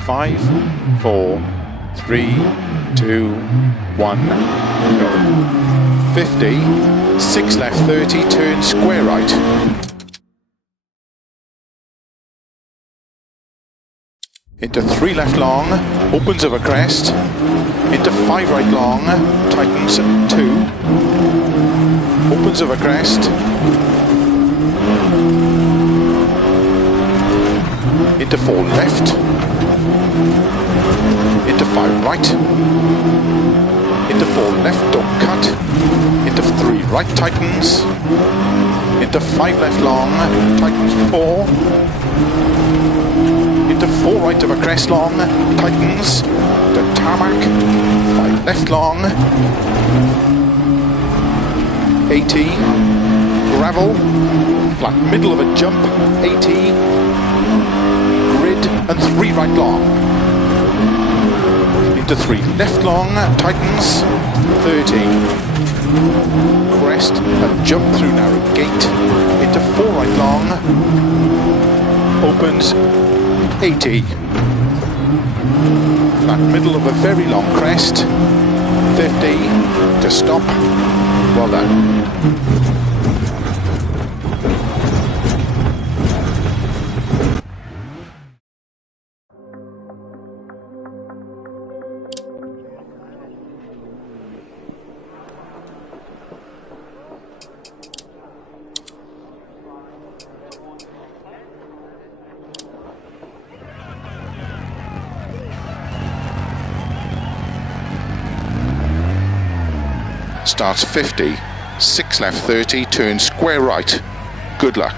5, 4, 3, 2, 1, go. 50, 6 left 30, turn square right. Into 3 left long, opens over crest. Into 5 right long, tightens 2. Opens over crest. Into 4 left. Into 5 right. Into 4 left, don't cut. Into 3 right, tightens. Into 5 left long, tightens 4. Into 4 right of a crest long, tightens. To tarmac, 5 left long. 80. Gravel, flat middle of a jump, 80. Grid and 3 right long. Into 3 left long, tightens, 30. Crest and jump through narrow gate. Into 4 right long, opens, 80. Flat middle of a very long crest, 50. To stop, well done. Starts 50, 6 left 30, turn square right. Good luck.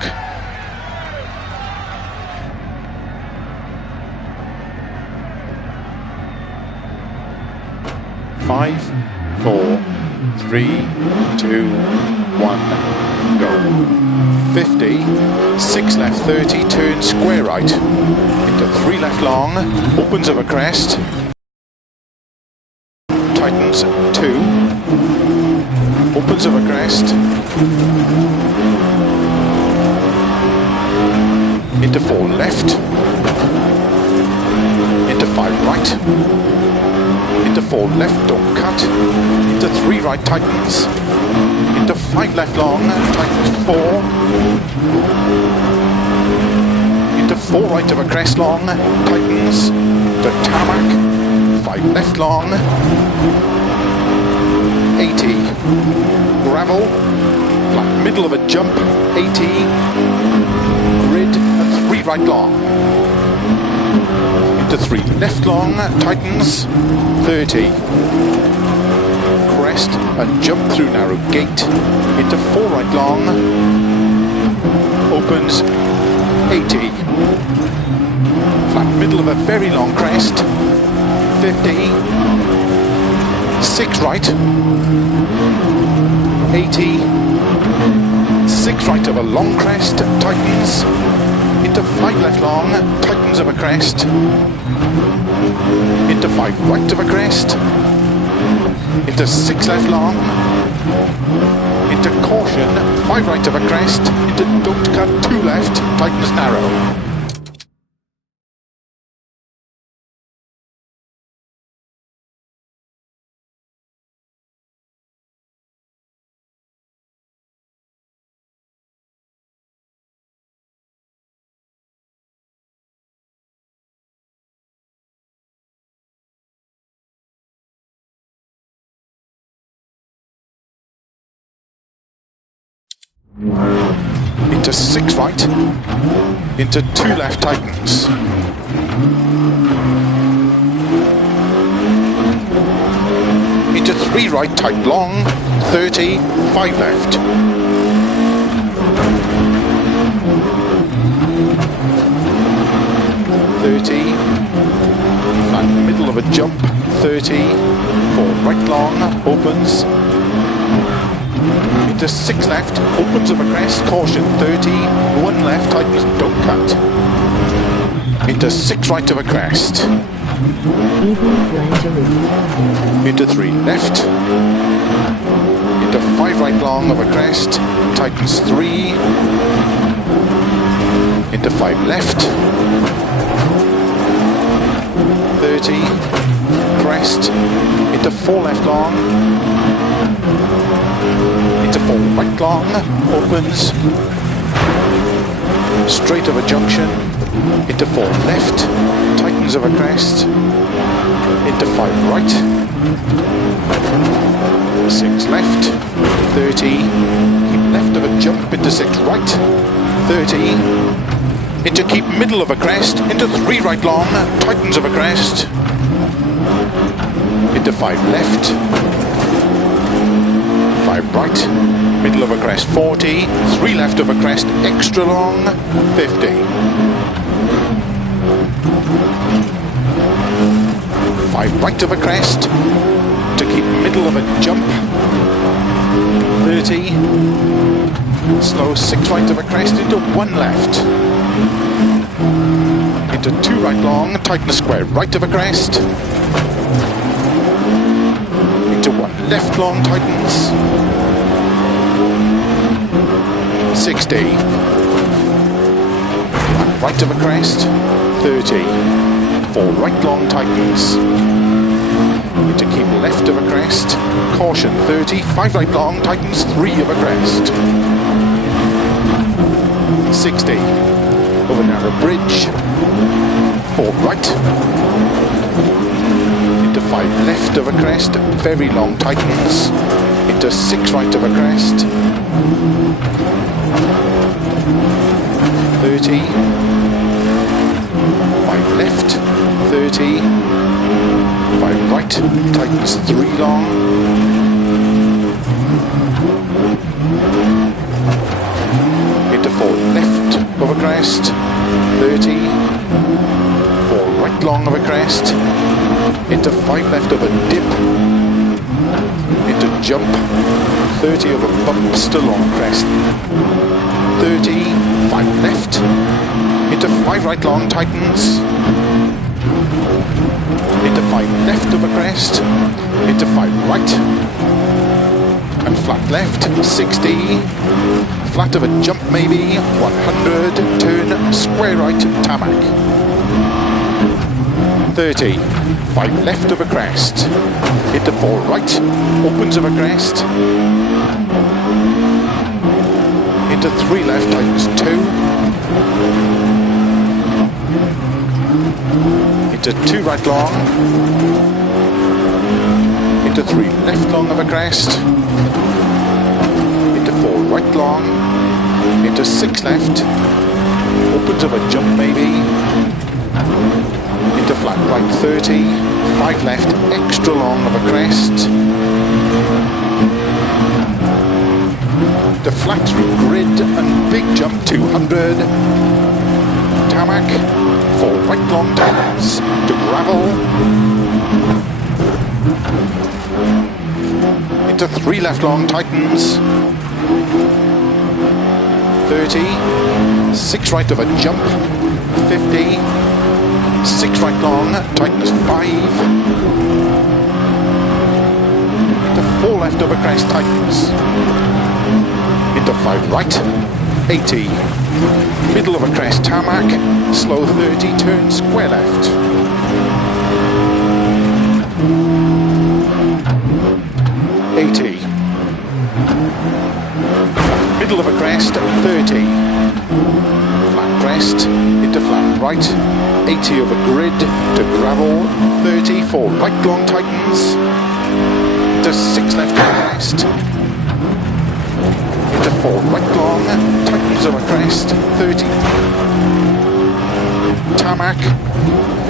Five, 4, 3, 2, 1, go. 50, 6 left 30, turn square right. Into 3 left long, opens over crest. Tightens 2. Opens over crest. Into 4 left. Into 5 right. Into 4 left, don't cut. Into 3 right, tightens. Into 5 left long, tightens 4. Into 4 right of a crest long, tightens. To tarmac, 5 left long. 80. Gravel, flat middle of a jump, 80. Grid and 3 right long. Into 3 left long, tightens, 30. Crest and jump through narrow gate. Into 4 right long. Opens, 80. Flat middle of a very long crest, 50. 6 right, 80, 6 right of a long crest, tightens, into 5 left long, tightens of a crest, into 5 right of a crest, into 6 left long, into caution, 5 right of a crest, into don't cut 2 left, tightens narrow. Into 6 right, into 2 left, tightens. Into 3 right, tight long, 30, 5 left. Flat middle of a jump, 30, 4 right long, opens. Into 6 left, opens of a crest, caution, 30, 1 left, tightens, don't cut. Into 6 right of a crest. Into 3 left. Into 5 right long of a crest, tightens 3. Into 5 left. 30, crest, into 4 left long, into 4 right long, opens, straight of a junction, into 4 left, tightens of a crest, into 5 right, 6 left, 30, keep left of a jump, into 6 right, 30, into keep middle of a crest, into 3 right long, tightens of a crest, into 5 left, 5 right, middle of a crest 40, 3 left of a crest, extra long, 50. 5 right of a crest, to keep middle of a jump, 30, slow 6 right of a crest, into 1 left, into 2 right long, tighten the square right of a crest, into 1 left long, tightens, 60, 1 right of a crest, 30, 4 right long, tightens, into keep left of a crest, caution 30, 5 right long, tightens, 3 of a crest, 60, over narrow bridge, 4 right, into 5 left of a crest, very long, tightens, into 6 right of a crest, 30, 5 left, 30, 5 right, tightens 3 long, into 4 left of a crest, 30, 4 right long of a crest, into 5 left of a dip, into jump, 30 of a bump, still long crest, 30, 5 left, into 5 right long, tightens, into 5 left of a crest, into 5 right, and flat left, 60, flat of a jump maybe, 100, turn, square right, tarmac, 30, 5 left of a crest, into 4 right, opens of a crest, into 3 left, tightens 2, into 2 right long, into 3 left long of a crest, into 4 right long, into 6 left, opens of a jump maybe, into flat right 30, 5 left, extra long of a crest, to flat through grid and big jump 200, tarmac, 4 right long turns, to gravel, into 3 left long, tightens, 30, 6 right of a jump, 50, 6 right long, tightens 5, to 4 left of a crest, tightens, into 5 right, 80, middle of a crest, tarmac, slow 30, turn square left, 80, middle of a crest, 30, flat crest, into flat right, 80 over grid, to gravel, 30, 4 right long, tightens, to 6 left of a crest, into 4 right long, tightens of a crest, 30, tarmac,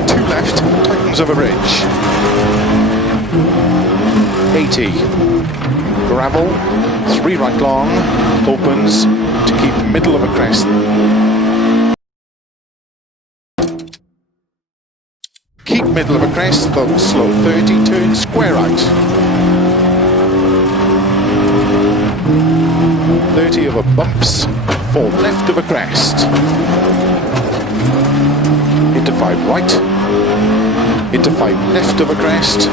2 left, tightens of a ridge, 80, gravel, 3 right long, opens, to keep middle of a crest, keep middle of a crest, though slow 30, turn square right, 30 over bumps, 4 left of a crest, into 5 right, into 5 left of a crest,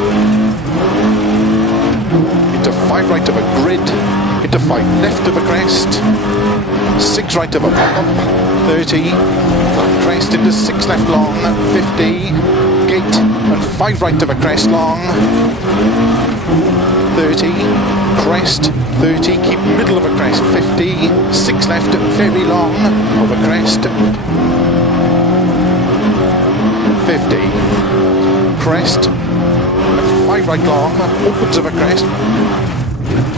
into 5 right of a grid, into 5 left of a crest, 6 right of a bump, 30, flat crest into 6 left long, 50, gate, and 5 right of a crest long, 30, crest, 30, keep middle of a crest, 50, 6 left, very long, over crest, 50, crest, and 5 right long, opens of a crest,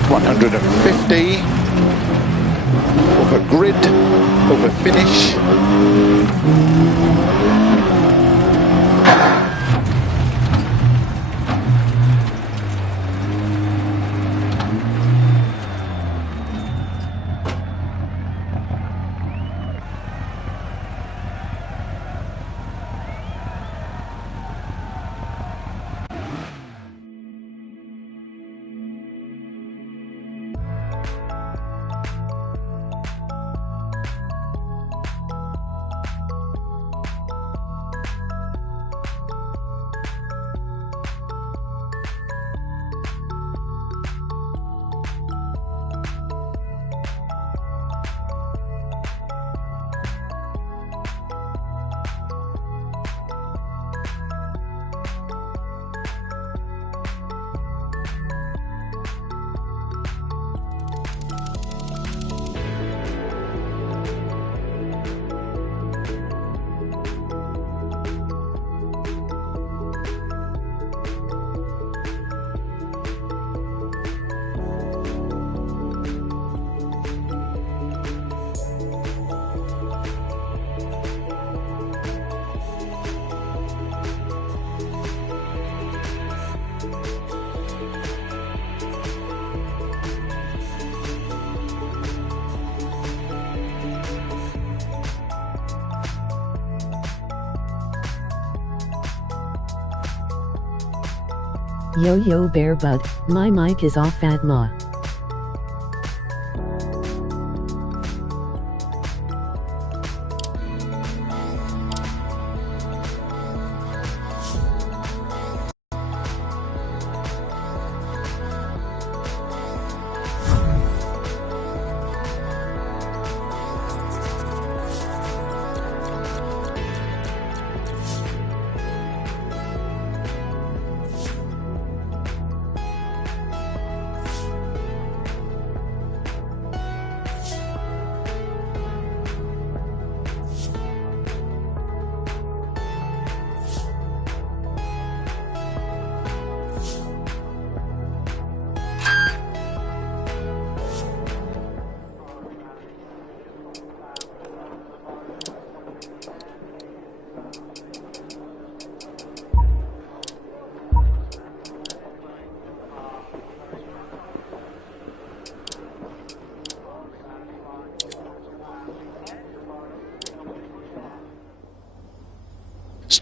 150, over grid, over finish, Yo yo bear bud, my mic is off at ma.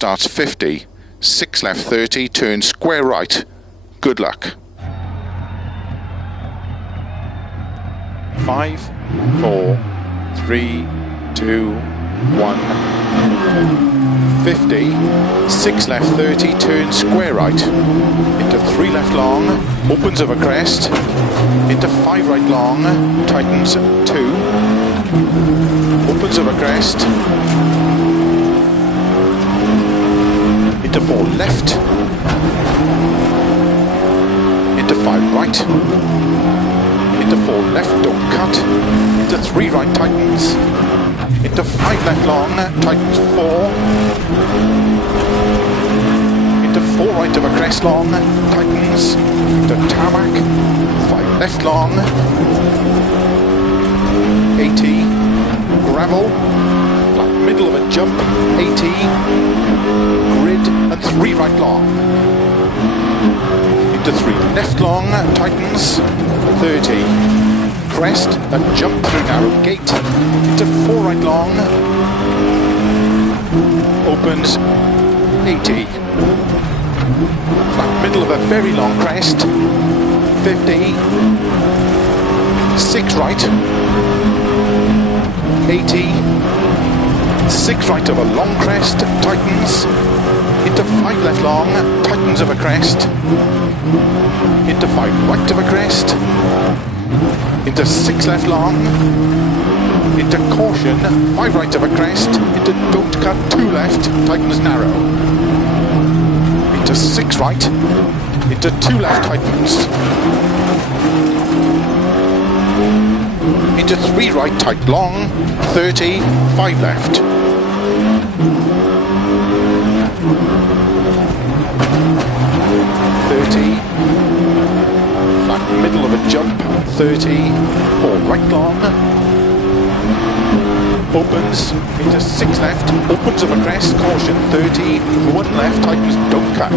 starts 50, 6 left 30, turn square right, good luck. 5, 4, 3, 2, 1, 50, 6 left 30, turn square right, into 3 left long, opens of a crest, into 5 right long, tightens 2, opens of a crest, into 4 left, into 5 right, into 4 left, don't cut, into 3 right, tightens, into 5 left long, tightens 4, into 4 right of a crest long, tightens, into tarmac, 5 left long, 80, gravel, flat middle of a jump, 80, grid and 3 right long, into 3 left long, tightens, 30, crest and jump through narrow gate, into 4 right long, opens 80, flat middle of a very long crest, 50, 6 right, 80, 6 right of a long crest, tightens, into 5 left long, tightens of a crest, into 5 right of a crest, into 6 left long, into caution, 5 right of a crest, into don't cut 2 left, tightens narrow. 6 right, into 2 left tightens, into 3 right tight long, 30, 5 left, 30, flat middle of a jump, 30, 4 right long, opens into 6 left, opens of a crest, caution 30, 1 left, tightens, don't cut,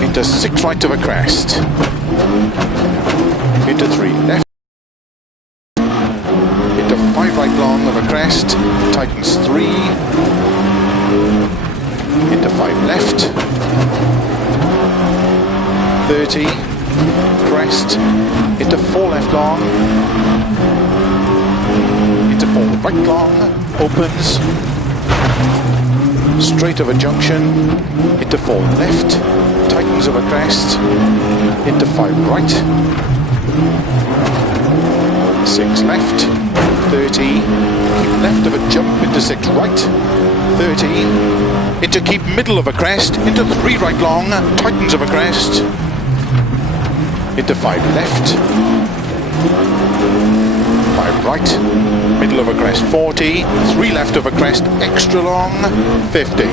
into 6 right of a crest, into 3 left, into 5 right long of a crest, tightens 3, into 5 left, 30, crest, into 4 left long, into 4 right long, opens, straight of a junction, into 4 left, tightens of a crest, into 5 right, 6 left, 30, keep left of a jump, into 6 right, 30, into keep middle of a crest, into 3 right long, tightens of a crest, into 5 left, 5 right, middle of a crest 40, 3 left of a crest extra long, 50.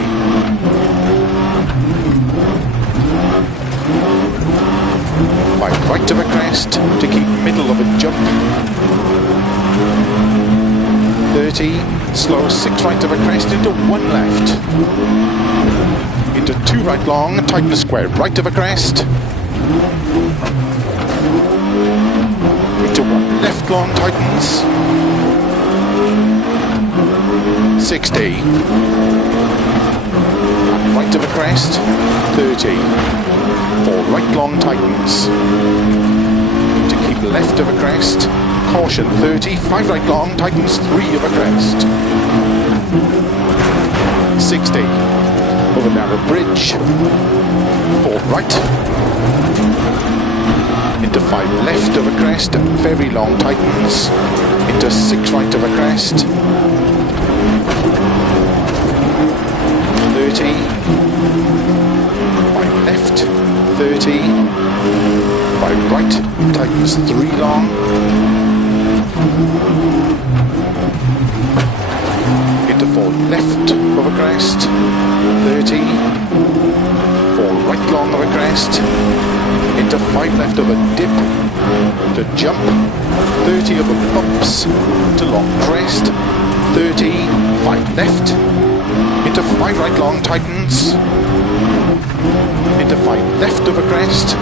5 right of a crest to keep middle of a jump, 30, slow 6 right of a crest into 1 left, into 2 right long, tighten square right of a crest, into 1 left long, tightens, 60, right of a crest, 30, 4 right long, tightens, to keep left of a crest, caution 30, 5 right long, tightens 3 of a crest, 60, over narrow bridge, 4 right, into 5 left of a crest, very long tightens, into 6 right of a crest, 30, 5 left, 30, 5 right, tightens 3 long, into 4 left of a crest, 30, 4 right long of a crest, into 5 left of a dip, to jump, 30 of a bumps, to long crest, 30, 5 left, into 5 right long tightens, into 5 left of a crest,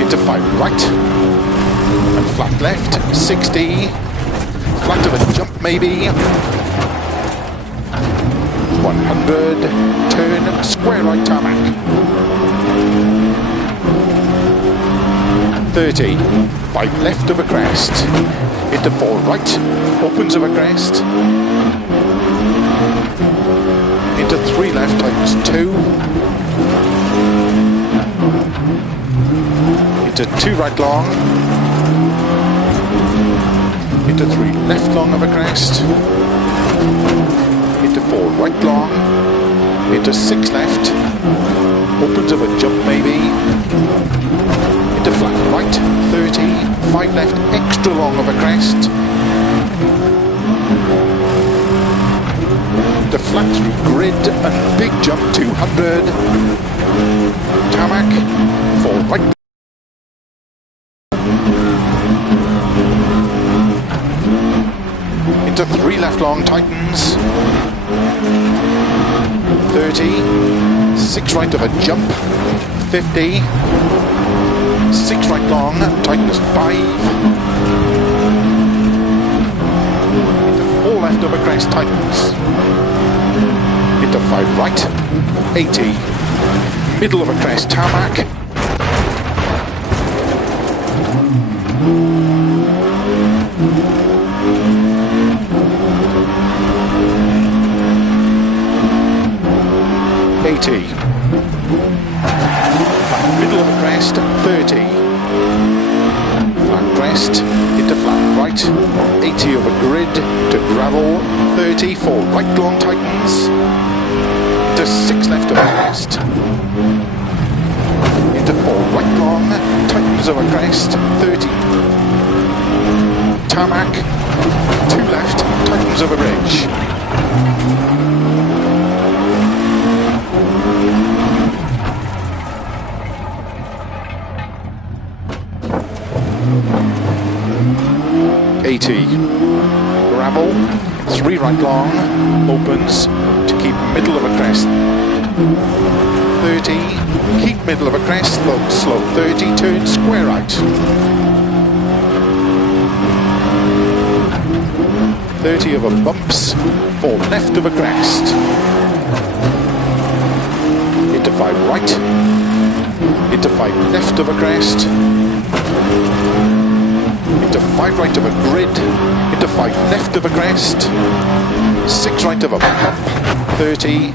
into 5 right, and flat left, 60, flat of a jump maybe, 100, turn, square right tarmac, 30, 5 left of a crest, into 4 right, opens of a crest, into 3 left, tightens 2, into 2 right long, into 3 left long of a crest, into 4 right long, into 6 left, opens of a jump maybe, into flat right, 30, 5 left, extra long of a crest, into flat through grid and big jump 200, tarmac, 4 right, into 3 left long, tightens, 30, 6 right of a jump, 50, 6 right long, tightens 5, into 4 left of a crest, tightens, into 5 right, 80, middle of a crest, tarmac, 80, middle of a crest, 30, flat crest, into flat right, 80 of a grid, to gravel, 30, 4 right long tightens, to 6 left of a crest, opens over crest, 30. Tarmac, 2 left, tightens over ridge. Gravel, 3 right long, opens to keep middle of a crest. 30, keep middle of a crest, slow 30, turn square right. 30 over bumps, 4 left of a crest. Into 5 right, into 5 left of a crest. Into 5 right of a grid, into 5 left of a crest, 6 right of a bump, 30,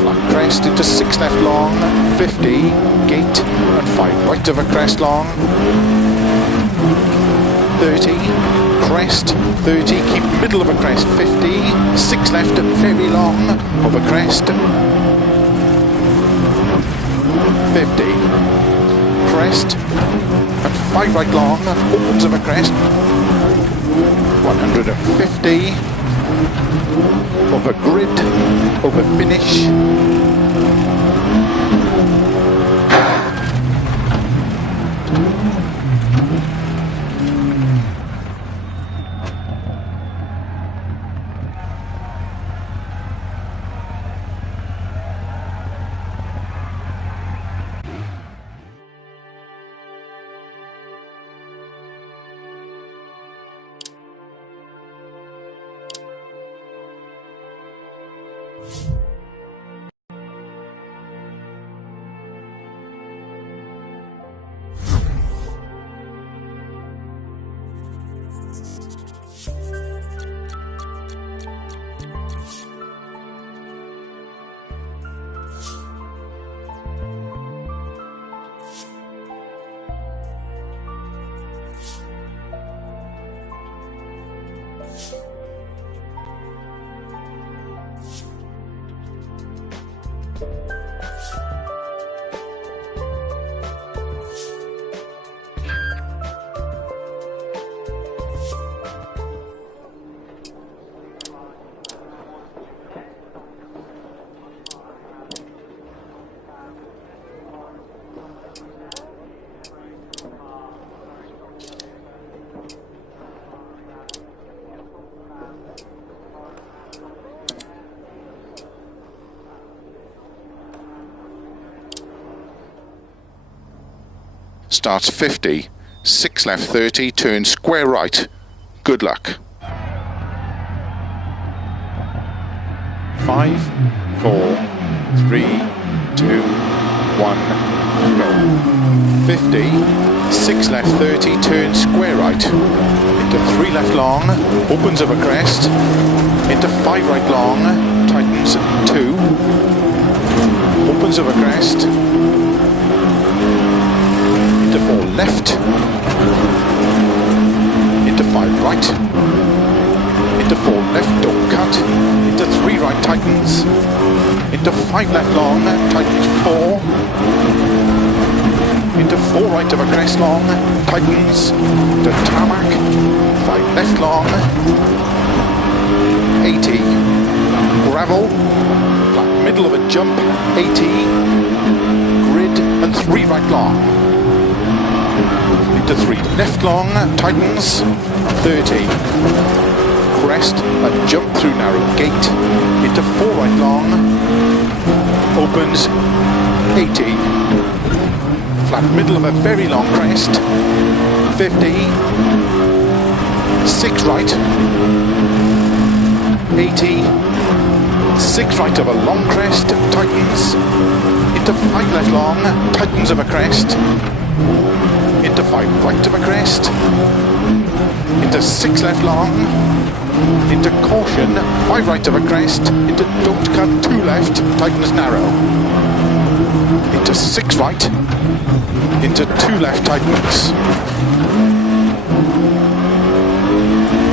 flat crest into 6 left long, 50, gate, and 5 right of a crest long, 30, crest, 30, keep middle of a crest, 50, 6 left, very long, of a crest, 50, crest, and 5 right long, opens of a crest, 150, over grid, over finish, starts 50, 6 left 30, turn square right. Good luck. 5, 4, 3, 2, 1, go. 50, 6 left 30, turn square right. Into 3 left long, opens of a crest. Into 5 right long, tightens 2. Opens of a crest. Into 4 left, into 5 right, into 4 left, don't cut, into 3 right, tightens, into 5 left long, tightens 4, into 4 right of a crest long, tightens, to tarmac, 5 left long, 80, gravel, flat middle of a jump, 80, grid, and 3 right long. Into 3 left long, tightens, 30, crest, and jump through narrow gate, into 4 right long, opens, 80, flat middle of a very long crest, 50, 6 right, 80, 6 right of a long crest, tightens, into 5 left long, tightens of a crest, into 5 right of a crest, into 6 left long, into caution, 5 right of a crest, into don't cut 2 left, tightens narrow, into 6 right, into 2 left, tightens,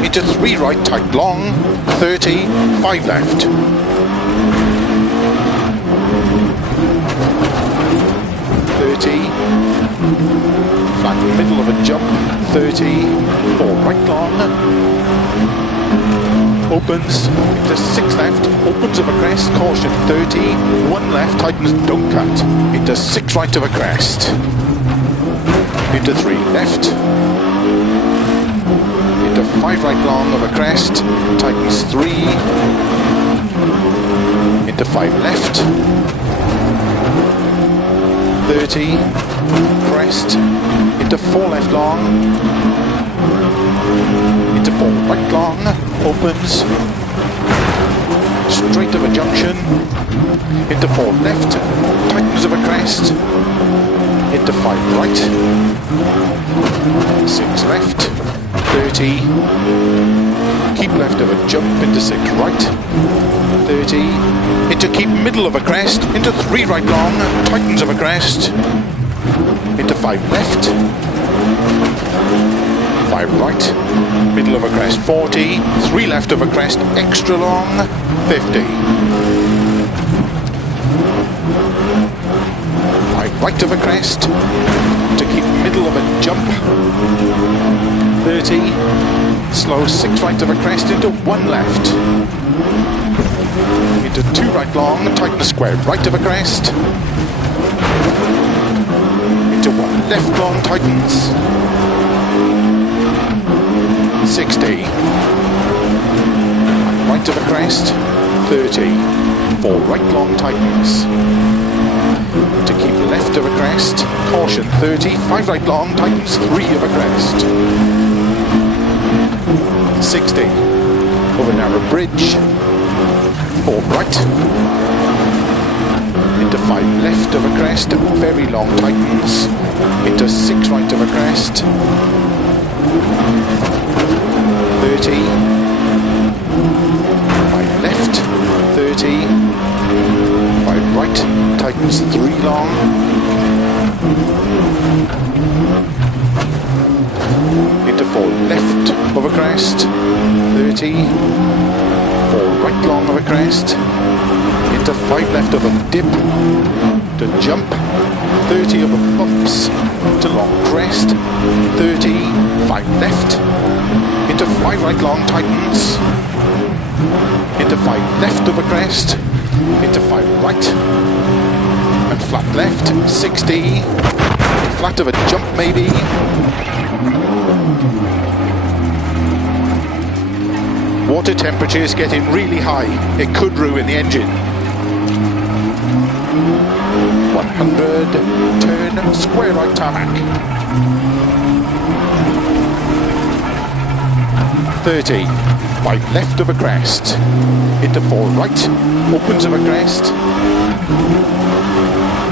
into 3 right, tight long, 30, 5 left, 30, 30, 4 right long, opens into 6 left, opens of a crest, caution 30, 1 left, tightens, don't cut, into 6 right of a crest, into 3 left, into 5 right long of a crest, tightens 3, into 5 left, 30, crest, into 4 left long, into 4 right long, opens, straight of a junction, into 4 left, tightens of a crest, into 5 right, 6 left, 30, keep left of a jump, into 6 right, 30, into keep middle of a crest, into 3 right long, tightens of a crest, into 5 left, 5 right, middle of a crest, 40, 3 left of a crest, extra long, 50. 5 right of a crest, to keep middle of a jump, 30, slow 6 right of a crest, into 1 left, into 2 right long, tighten the square right of a crest, into 1 left long, tightens, 60, right of a crest, 30, 4 right long, tightens, to keep left of a crest, caution 30, 5 right long, tightens 3 of a crest, 60, over narrow bridge, 4 right, into 5 left of a crest, very long, tightens, into 6 right of a crest, 30, 5 left, 30, 5 right, tightens 3 long, into 4 left of a crest, 30, 4 right long of a crest, into 5 left of a dip, to jump, 30 of a bumps, to long crest, 30, 5 left, into 5 right long, tightens, into 5 left of a crest, into 5 right, and flat left, 60, flat of a jump maybe, water temperature is getting really high, it could ruin the engine. 100, turn, square right tarmac. 30, 5 left of a crest, into 4 right, opens of a crest,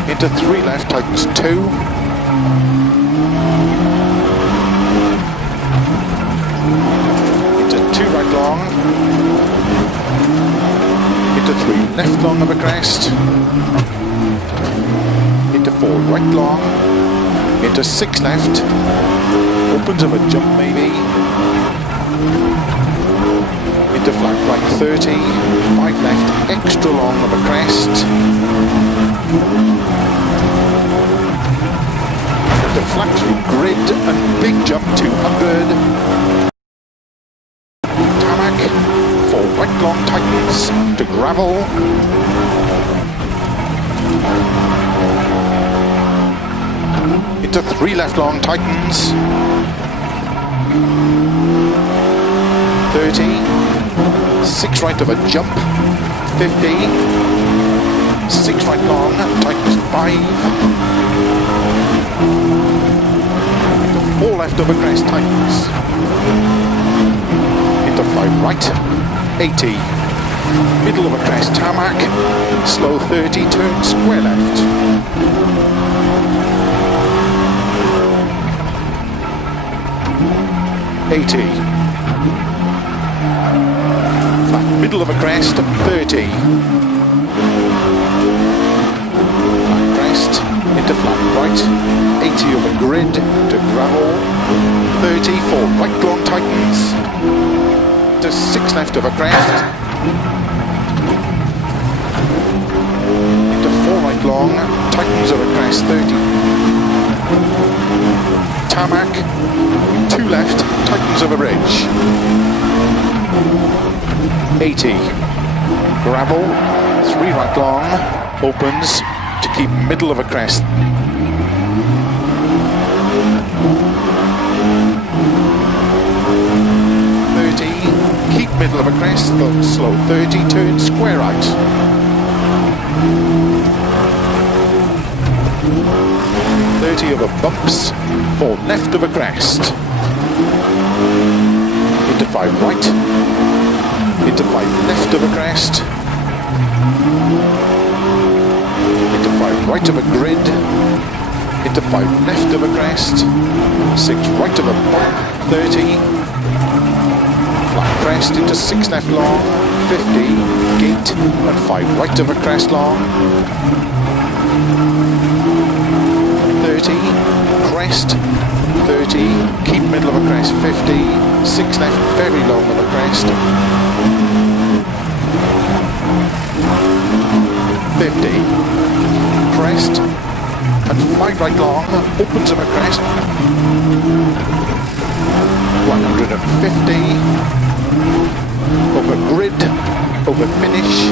into 3 left, tightens 2, into 2 right long, into 3 left long of a crest, into 4 right long, into 6 left, opens of a jump maybe, into flat right 30, 5 left, extra long of a crest, into flat through grid and big jump 200, tarmac, 4 right long, tightens, to gravel, into 3 left long, tightens, 30, 6 right of a jump, 50, 6 right long, tightens 5, into 4 left of a crest, tightens, into 5 right, 80, middle of a crest, tarmac, slow 30, turn square left, 80, flat middle of a crest, 30, flat crest, into flat right, 80 of a grid, to gravel, 30, 4 right long, tightens, to 6 left of a crest, into 4 right long, tightens of a crest, 30, tarmac, 2 left, tightens of a ridge. 80, gravel, 3 right long, opens to keep middle of a crest. 30, keep middle of a crest, slow. 30, turn square right. 30 over bumps, 4 left of a crest. Into 5 right, into 5 left of a crest. Into 5 right of a grid, into 5 left of a crest. 6 right of a bump, 30. Flat crest into 6 left long, 50, gate, and 5 right of a crest long. 30, crest, 30, keep middle of a crest, 50, 6 left, very long of a crest, 50, crest, and 5 right long, opens of a crest, 150, over grid, over finish.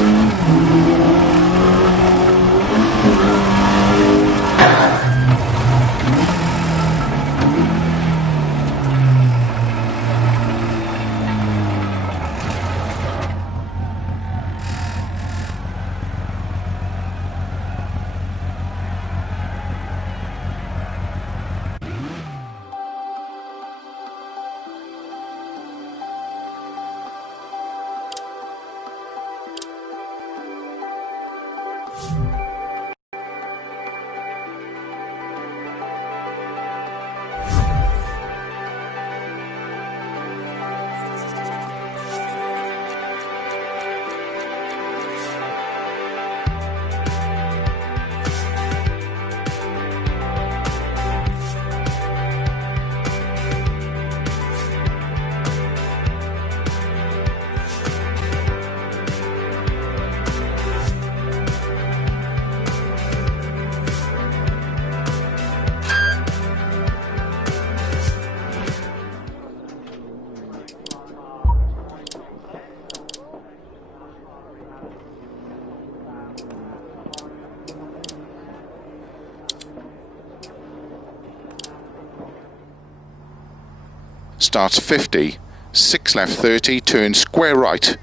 Starts 50, 6 left 30, turn square right.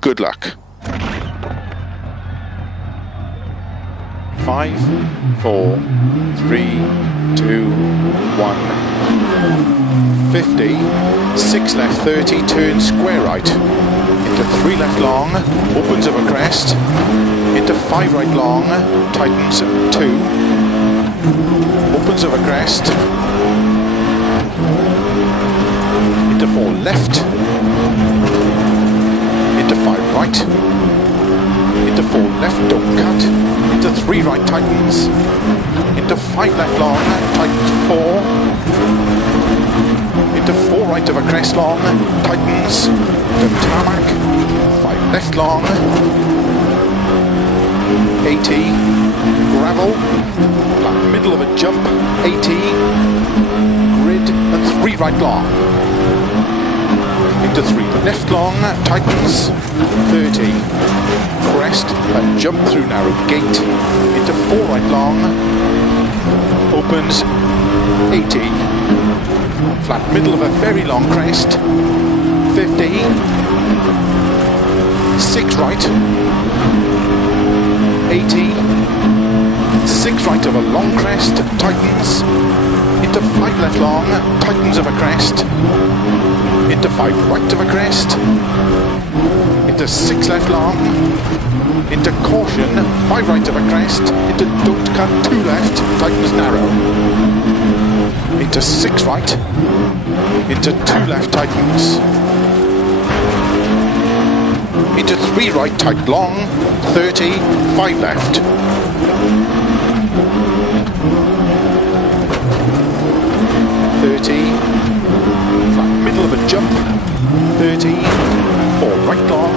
Good luck. 5, 4, 3, 2, 1. 50, 6 left 30, turn square right. Into 3 left long, opens of a crest. Into 5 right long, tightens 2. Opens of a crest. Into 4 left, into 5 right, into 4 left, don't cut, into 3 right, tightens, into 5 left long, tightens 4, into 4 right of a crest long, tightens, into tarmac, 5 left long, 80, gravel, flat middle of a jump, 80, grid, and 3 right long. Into 3 left long, tightens, 30, crest, and jump through narrow gate, into 4 right long, opens, 80, flat middle of a very long crest, 50, 6 right, 80, 6 right of a long crest, tightens, into 5 left long, tightens of a crest, into 5 right of a crest, into 6 left long, into caution, 5 right of a crest, into don't cut, 2 left, tightens narrow, into 6 right, into 2 left, tightens, into 3 right, tight long, 30, 5 left, 30, flat middle of a jump, 30, 4 right long,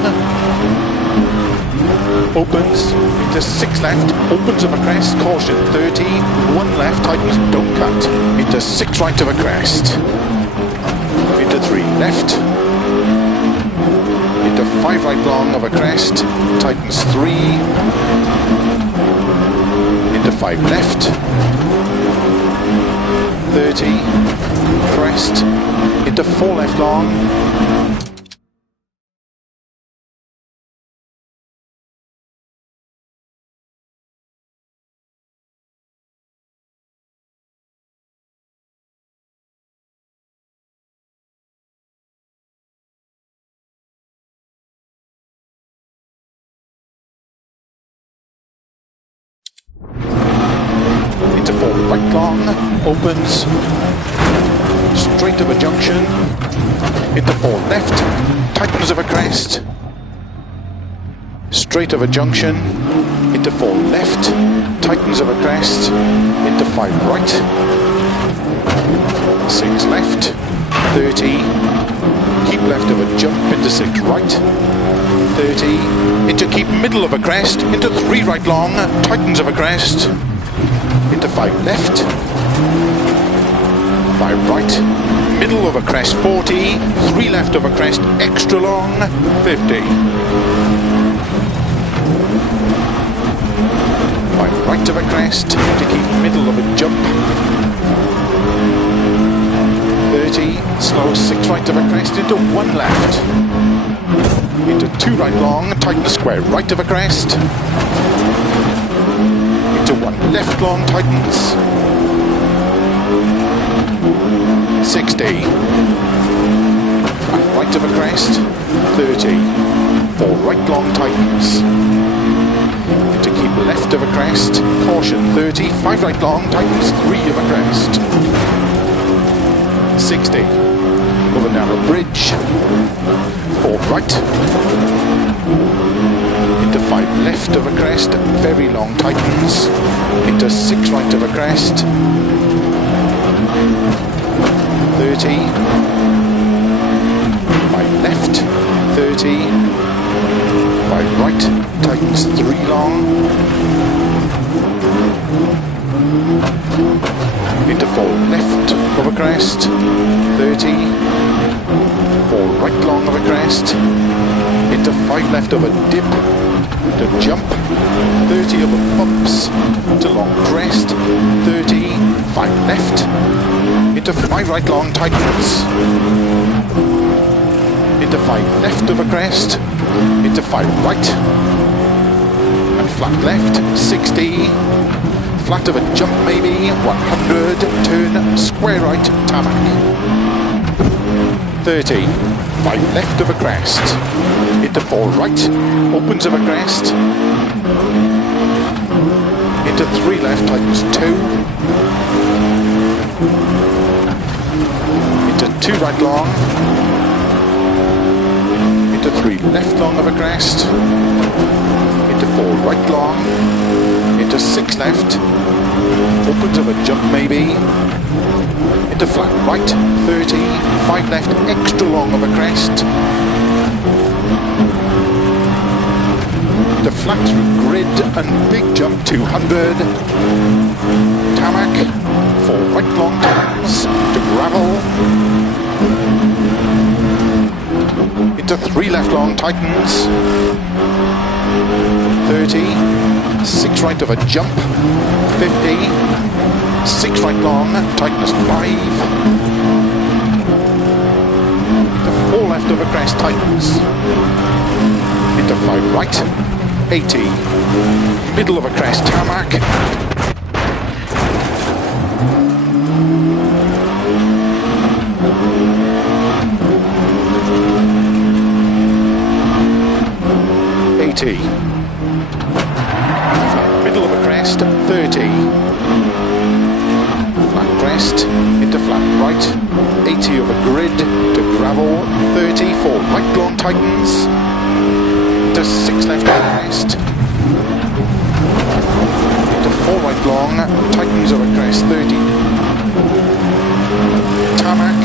opens, into 6 left, opens of a crest, caution 30, 1 left, tightens, don't cut, into 6 right of a crest, into 3 left, into 5 right long of a crest, tightens 3, into 5 left, 30, crest, into 4 left long, into 4 right long, opens, straight of a junction, into 4 left, tightens of a crest, straight of a junction, into 4 left, tightens of a crest, into 5 right, 6 left, 30, keep left of a jump, into 6 right, 30, into keep middle of a crest, into 3 right long, tightens of a crest, into 5 left, 5 right, middle of a crest 40, 3 left of a crest, extra long, 50. 5 right of a crest, to keep middle of a jump, 30, slow 6 right of a crest, into 1 left, into 2 right long, tighten the square right of a crest, into 1 left long, tightens, 60, and right of a crest, 30, 4 right long, tightens, to keep left of a crest, caution 30, 5 right long, tightens, 3 of a crest, 60, over narrow bridge, 4 right, into 5 left of a crest, very long, tightens, into 6 right of a crest, 30, 5 left, 30, 5 right, tightens 3 long, into 4 left of a crest, 30, 4 right long of a crest, into 5 left of a dip, to jump, 30 of a bumps, to long crest, 30, 5 left, into 5 right long, tightens, into 5 left of a crest, into 5 right, and flat left, 60, flat of a jump maybe, 100, turn, square right, tarmac, 30, 5 left of a crest, into 4 right, opens of a crest, into 3 left, tightens 2, into 2 right long, into 3 left long of a crest, into 4 right long, into 6 left, opens of a jump maybe, into flat right, 30, 5 left, extra long of a crest, to flat through grid and big jump 200, tarmac, 4 right long turns, to gravel, into 3 left long, tightens, 30, 6 right of a jump, 50, 6 right long, tightness 5, to 4 left of a crest, tightens, into 5 right, 80, middle of a crest, tarmac, 80, middle of a crest, 30, flat crest, into flat right, 80 of a grid, to gravel, 30, 4 right long, tightens, to 6 left of a crest, into 4 right long, tightens of a crest, 30, tarmac,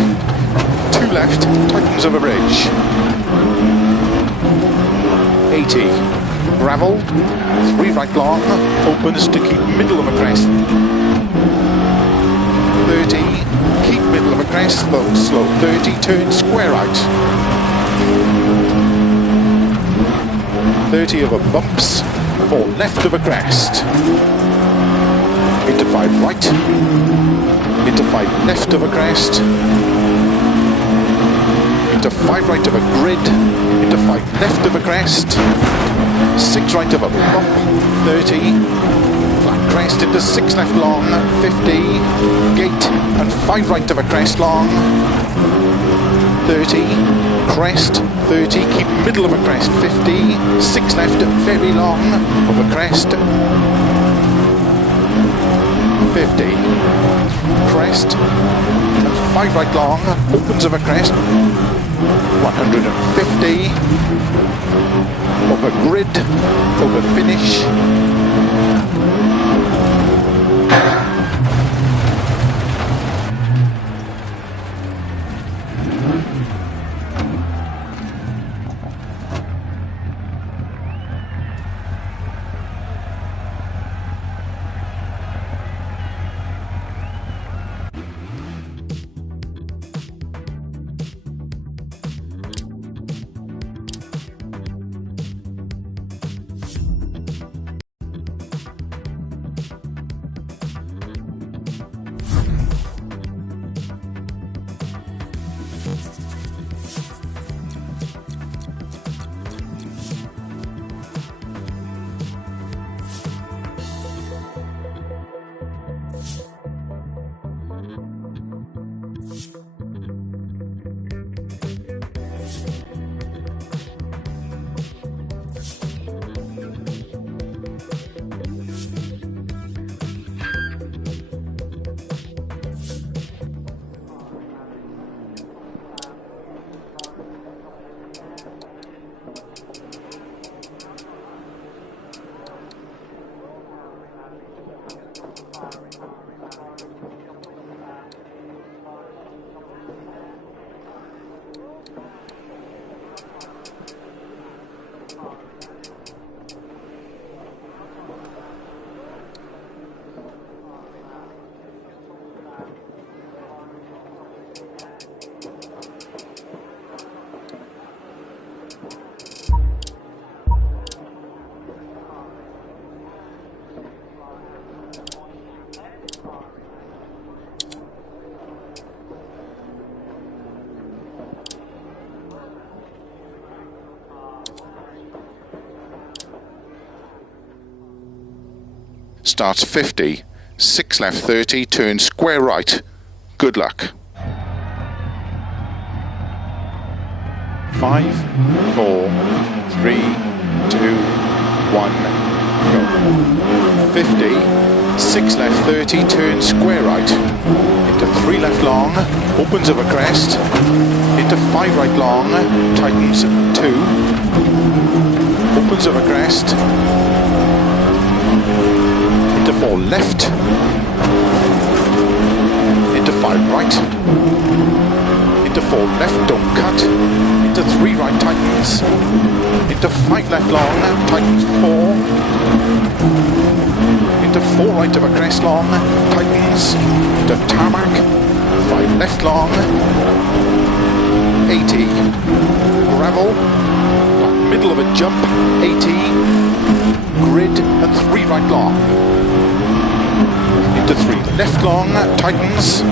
2 left, tightens of a bridge, 80, gravel, 3 right long, opens to keep middle of a crest. 30, keep middle of a crest, slow, 30, turn square right. 30 over bumps, 4 left of a crest. Into 5 right, into 5 left of a crest. Into 5 right of a grid, into 5 left of a crest, 6 right of a bump, 30, flat crest into 6 left long, 50, gate and 5 right of a crest long, 30, crest, 30, keep middle of a crest, 50, 6 left very long of a crest, 50, crest, and 5 right long, opens of a crest, 150, over grid, over finish, starts 50, 6 left 30, turn square right. Good luck. 5, 4, 3, 2, 1, go. 50, 6 left 30, turn square right. Into 3 left long, opens of a crest. Into 5 right long, tightens 2. Opens of a crest. Into 4 left, into 5 right, into 4 left, don't cut, into 3 right, tightens, into 5 left long, tightens 4, into 4 right of a crest long, tightens, into tarmac, 5 left long, 80, gravel, middle of a jump, 80, grid and 3 right long. Into 3 left long, tightens,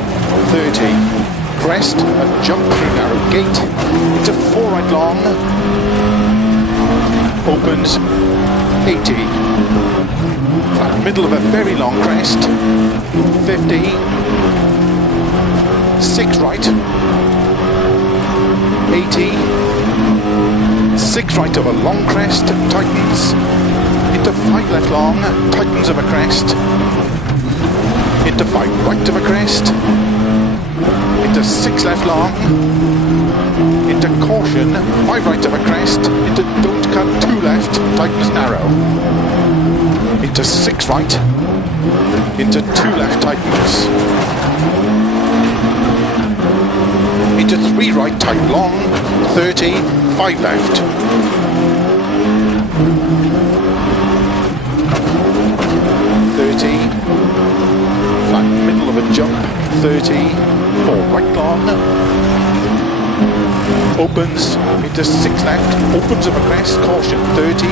30, crest and jump through narrow gate, into 4 right long, opens, 80, flat middle of a very long crest, 50, 6 right, 80, 6 right of a long crest, tightens, into 5 left long, tightens of a crest, into 5 right of a crest, into 6 left long, into caution, 5 right of a crest, into don't cut 2 left, tightens narrow, into 6 right, into 2 left, tightens, into 3 right, tight long, 30, 5 left. 30, 4 right long, opens into 6 left, opens of a crest, caution 30,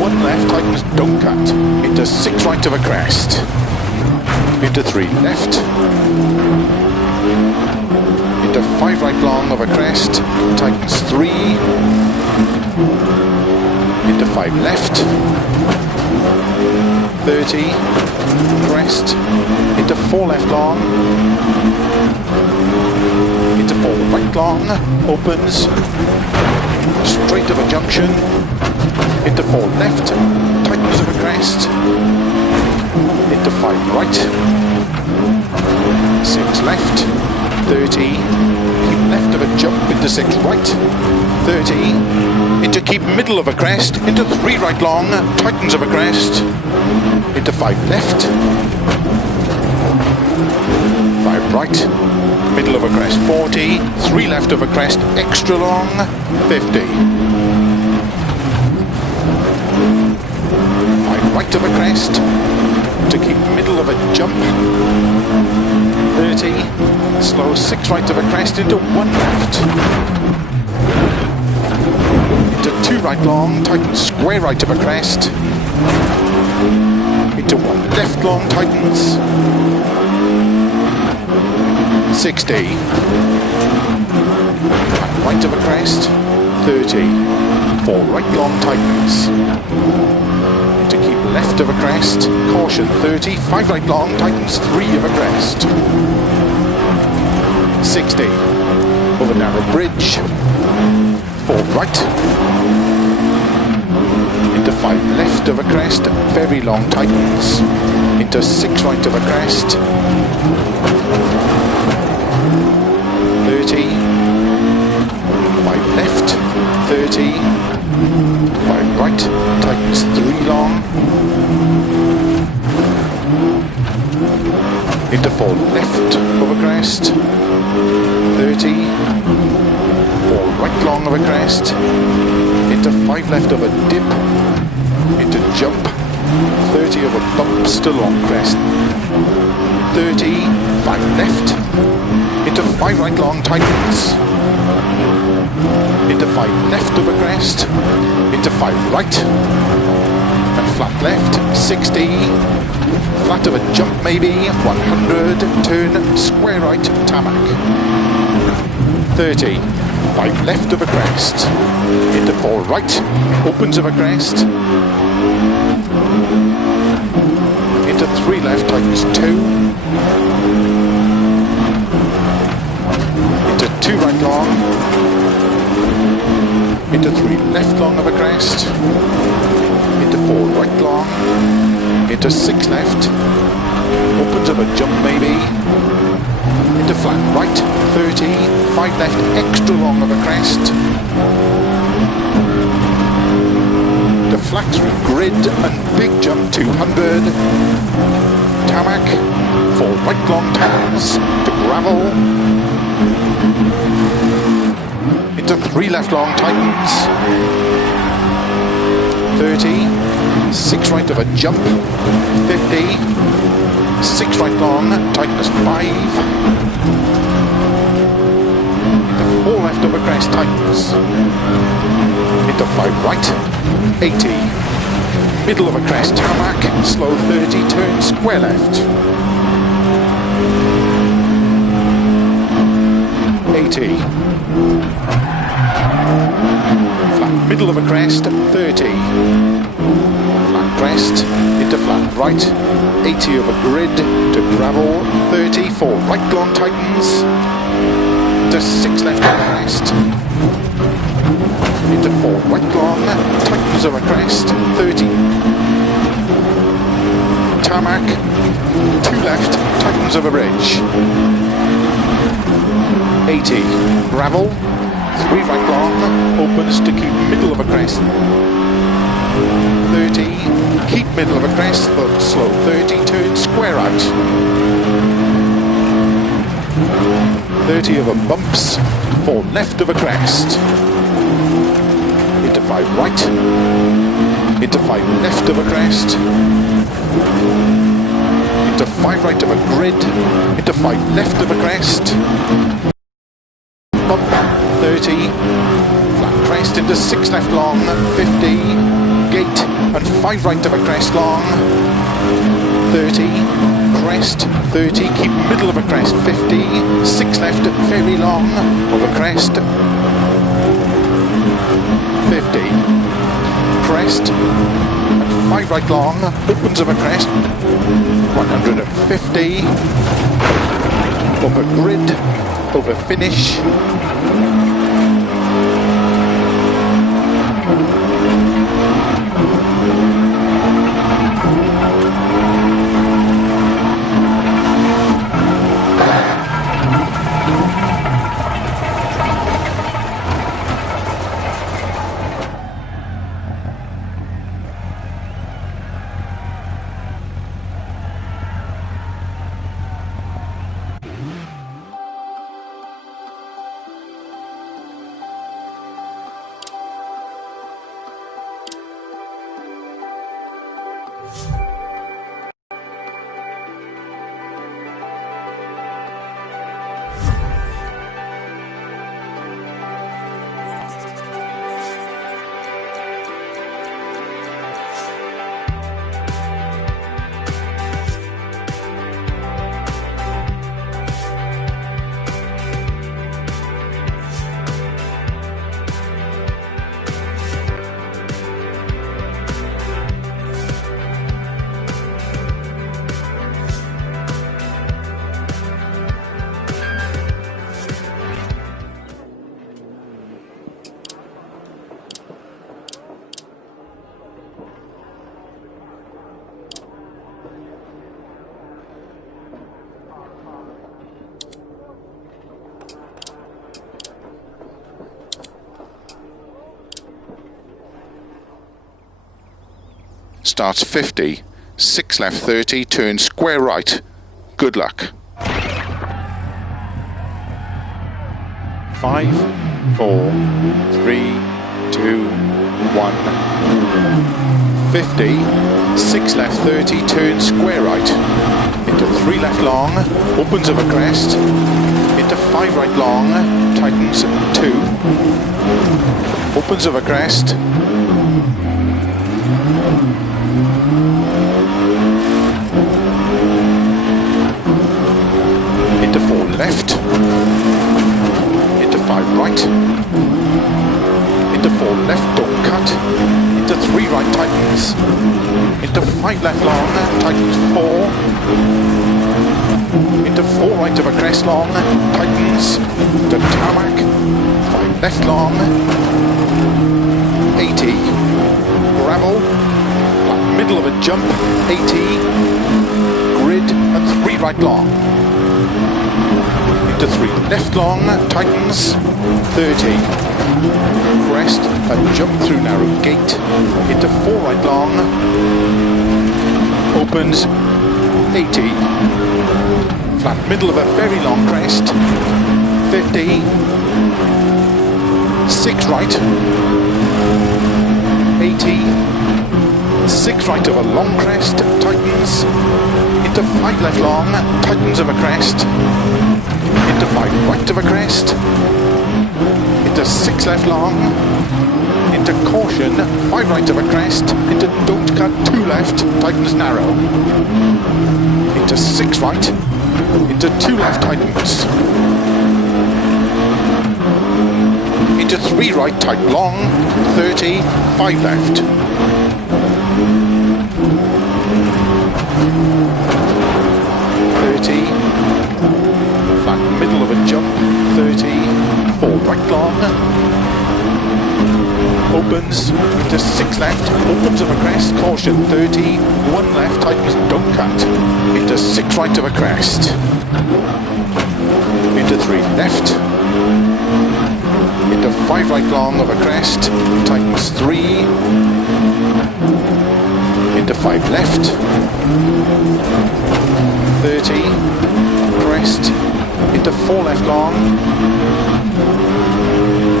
1 left, tightens, don't cut, into 6 right of a crest, into 3 left, into 5 right long of a crest, tightens 3, into 5 left, 30, crest, into 4 left long, into 4 right long, opens, straight of a junction, into 4 left, tightens of a crest, into 5 right, 6 left, 30, keep left of a jump, into 6 right, 30, into keep middle of a crest, into 3 right long, tightens of a crest, into 5 left, 5 right, middle of a crest 40, 3 left of a crest, extra long, 50. 5 right of a crest, to keep middle of a jump, 30, slow 6 right of a crest, into 1 left, into 2 right long, tighten square right of a crest, into 1 left long, tightens, 60, and right of a crest, 30, 4 right long, tightens, to keep left of a crest, caution 30, 5 right long, tightens 3 of a crest, 60, over narrow bridge, 4 right, into 5 left of a crest, very long, tightens, into 6 right of a crest, 30, 5 left, 30, 5 right, tightens 3 long, into 4 left of a crest, 30, 4 right long of a crest, into 5 left of a dip, into jump, 30 of a bump, still on crest, 30, 5 left, into 5 right long, tightens, into 5 left of a crest, into 5 right, and flat left, 60, flat of a jump maybe, 100, turn, square right, tarmac, 30, 5 left of a crest, into 4 right, opens of a crest, into 3 left, tightens 2, into 2 right long, into 3 left long of a crest, into 4 right long, into 6 left, opens of a jump maybe, into flat right, 30, 5 left, extra long of a crest, to flat through grid and big jump 200, tarmac, 4 right long turns, to gravel, into 3 left long, tightens, 30, 6 right of a jump, 50, 6 right long, tightness 5, into 4 left of a crest, tightens, into 5 right, 80, middle of a crest, tarmac, slow 30, turn square left, 80, flat middle of a crest, 30, flat crest, into flat right, 80 of a grid, to gravel, 30, 4 right long, tightens, to 6 left of a crest, into 4 right long, tightens of a crest, 30, tarmac, 2 left, tightens of a ridge, 80, gravel, 3 right long, opens to keep middle of a crest, 30, keep middle of a crest, but slow 30, turn square out, 30 of a bumps, 4 left of a crest, into 5 right, into 5 left of a crest, into 5 5 right of a grid, into 5 left of a crest, bump, 30, flat crest into 6 left long, 50, gate, and 5 right of a crest long, 30, crest, 30, keep middle of a crest, 50, 6 left, very long, of a crest, 50, crest, and 5 right long, opens of a crest, 150, over grid, over finish, starts 50, 6 left 30, turn square right, good luck. 5, 4, 3, 2, 1, 50, 6 left 30, turn square right, into 3 left long, opens of a crest, into 5 right long, tightens 2, opens of a crest, into 4 left, into 5 right, into 4 left, don't cut, into 3 right, tightens, into 5 left long, tightens 4, into 4 right of a crest long, tightens, to tarmac, 5 left long, 80, gravel, middle of a jump, 80, grid, and 3 right long, into 3 left long, tightens, 30, crest, and jump through narrow gate, into 4 right long, opens, 80, flat middle of a very long crest, 50, 6 right, 80, 6 right of a long crest, tightens, into 5 left long, tightens of a crest, into 5 right of a crest, into 6 left long, into caution, 5 right of a crest, into don't cut, 2 left, tightens narrow, into 6 right, into 2 left, tightens, into 3 right, tight long, 30, 5 left, 30, flat middle of a jump, 30, 4 right long, opens, into 6 left, opens of a crest, caution, 30, 1 left, tightens, don't cut, into 6 right of a crest, into 3 left, into 5 right long of a crest, tightens 3, into 5 left, 30, crest, into 4 left long,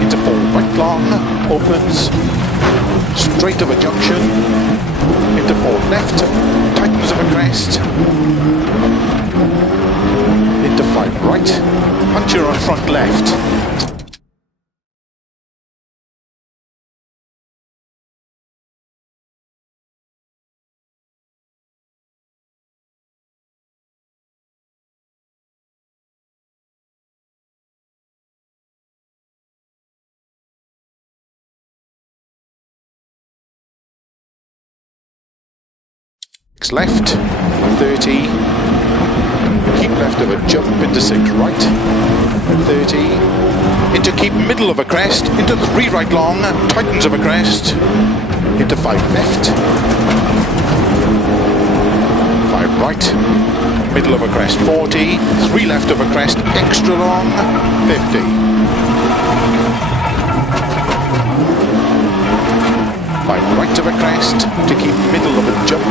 into 4 right long, opens, straight of a junction, into 4 left, tightens of a crest, front left. Left, 30, keep left of a jump into 6 right, 30, into keep middle of a crest, into 3 right long, tightens of a crest, into 5 left, 5 right, middle of a crest, 40, 3 left of a crest, extra long, 50. 5 right of a crest to keep middle of a jump.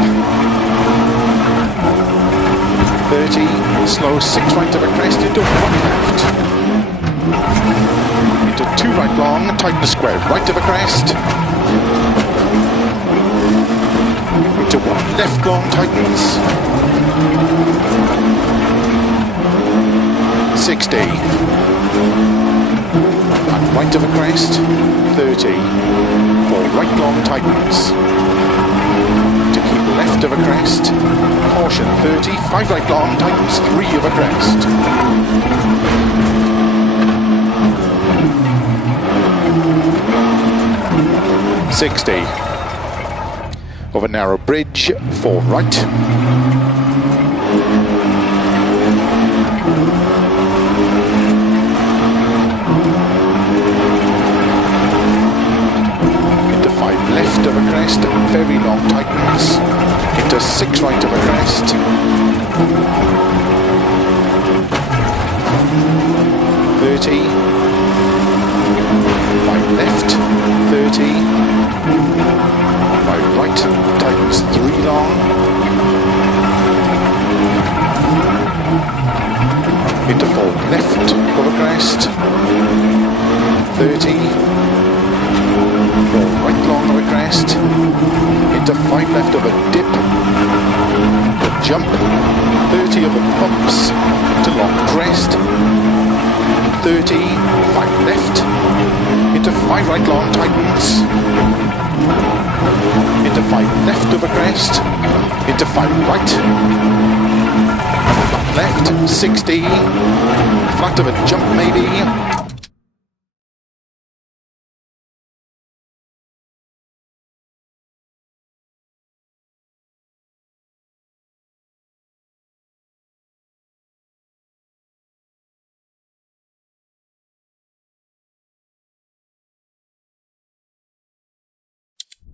30, slow 6 right of a crest into 1 left. Into 2 right long, tighten the square right of a crest. Into 1 left long, tightens. 60. And right of a crest, 30. 4 right long, tightens. To keep left of a crest, caution 30, 5 right long, tightens 3 of a crest. 60. Over narrow bridge, 4 right. Left of a crest, very long, tightens, into 6 right of a crest, 30, 5 left, 30, 5 right, tightens 3 long, into 4 left of a crest, 30, 4 right long of a crest, into 5 left of a dip, the jump, 30 of a bumps, to long crest, 30, 5 left, into 5 right long, tightens, into 5 left of a crest, into 5 right, flat left, 60, flat of a jump maybe,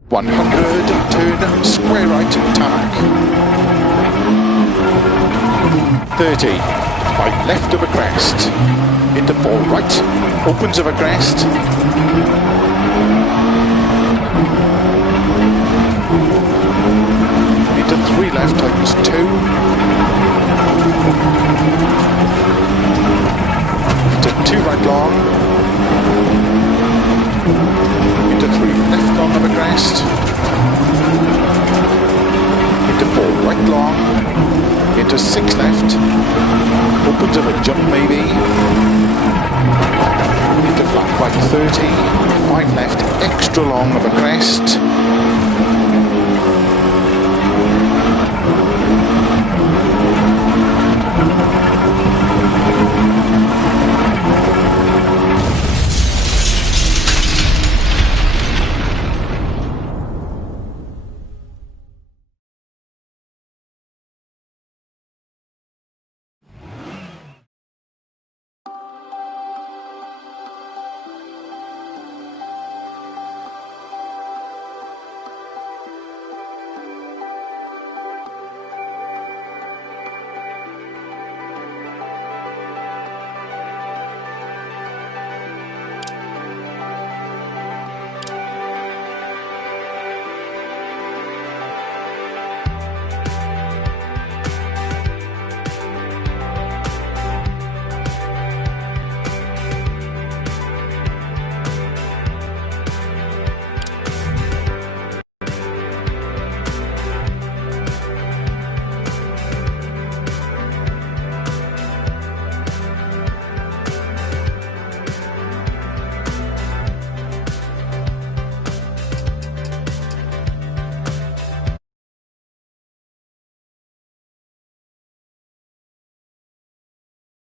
100, turn, square right, tarmac. 30, 5 left of a crest, into 4 right, opens of a crest, into 3 left, tightens 2, into 2 right long, into 3 left long of a crest, into 4 right long, into 6 left, opens of a jump maybe, into flat right 30, 5 left, extra long of a crest,